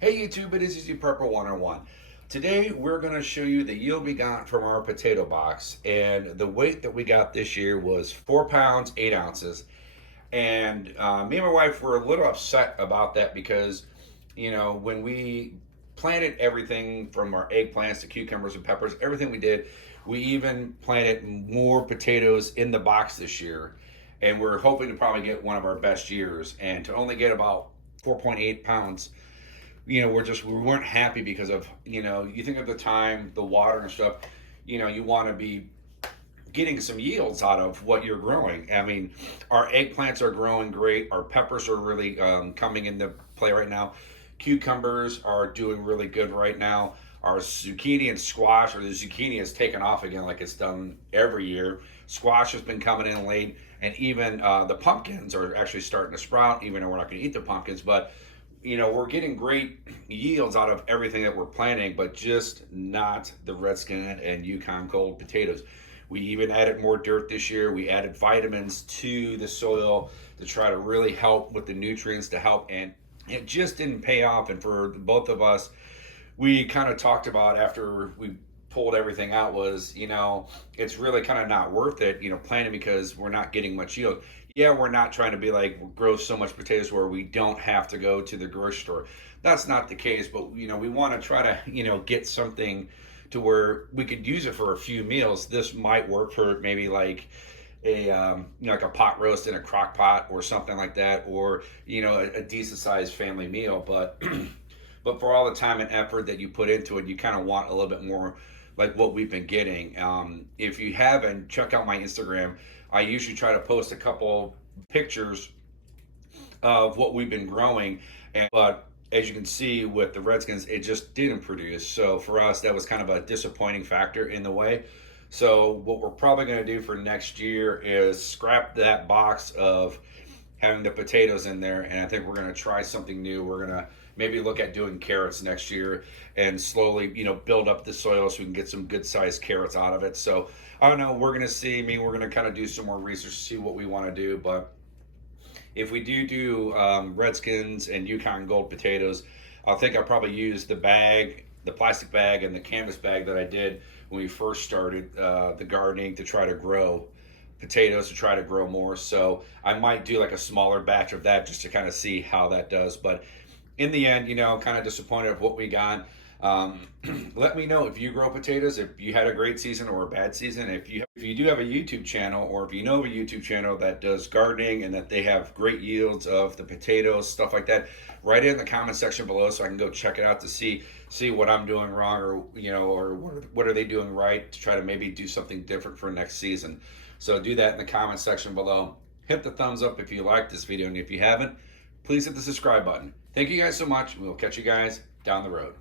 Hey YouTube, it is Easy Prepper 101. Today we're going to show you the yield we got from our potato box, and the weight that we got this year was 4 pounds 8 ounces. And me and my wife were a little upset about that because, when we planted everything from our eggplants to cucumbers and peppers, everything we did, we even planted more potatoes in the box this year. And we're hoping to probably get one of our best years. And to only get about 4.8 pounds, we weren't happy because of, you think of the time, the water and stuff, you want to be getting some yields out of what you're growing. I mean, our eggplants are growing great. Our peppers are really coming into play right now. Cucumbers are doing really good right now. Our zucchini and squash, or the zucchini has taken off again like it's done every year. Squash has been coming in late, and even the pumpkins are actually starting to sprout, even though we're not going to eat the pumpkins. But we're getting great yields out of everything that we're planting, but just not the Redskin and Yukon Gold potatoes. We even added more dirt this year. We added vitamins to the soil to try to really help with the nutrients to help, and it just didn't pay off. And for both of us, we kind of talked about after we pulled everything out was, it's really kind of not worth it, planting because we're not getting much yield. Yeah, we're not trying to be like grow so much potatoes where we don't have to go to the grocery store. That's not the case, but we want to try to, get something to where we could use it for a few meals. This might work for maybe like a like a pot roast in a crock pot or something like that, or a decent sized family meal. But but for all the time and effort that you put into it, you kind of want a little bit more like what we've been getting. If you haven't, check out my Instagram. I usually try to post a couple pictures of what we've been growing, but as you can see with the Redskins, it just didn't produce. So for us, that was kind of a disappointing factor in the way. So what we're probably going to do for next year is scrap that box of having the potatoes in there, and I think we're going to try something new. We're going to maybe look at doing carrots next year and slowly, build up the soil so we can get some good sized carrots out of it. So I don't know. We're going to see. We're going to kind of do some more research, see what we want to do. But if we do Redskins and Yukon Gold potatoes, I think I'll probably use the bag, the plastic bag, and the canvas bag that I did when we first started the gardening to try to grow potatoes, to try to grow more. So I might do like a smaller batch of that just to kind of see how that does. But in the end, kind of disappointed of what we got. Let me know if you grow potatoes, if you had a great season or a bad season. If you do have a YouTube channel, or if you know of a YouTube channel that does gardening and that they have great yields of the potatoes, stuff like that, write it in the comment section below so I can go check it out to see what I'm doing wrong, or or what are they doing right to try to maybe do something different for next season. So do that in the comment section below. Hit the thumbs up if you like this video, and if you haven't, please hit the subscribe button. Thank you guys so much. We'll catch you guys down the road.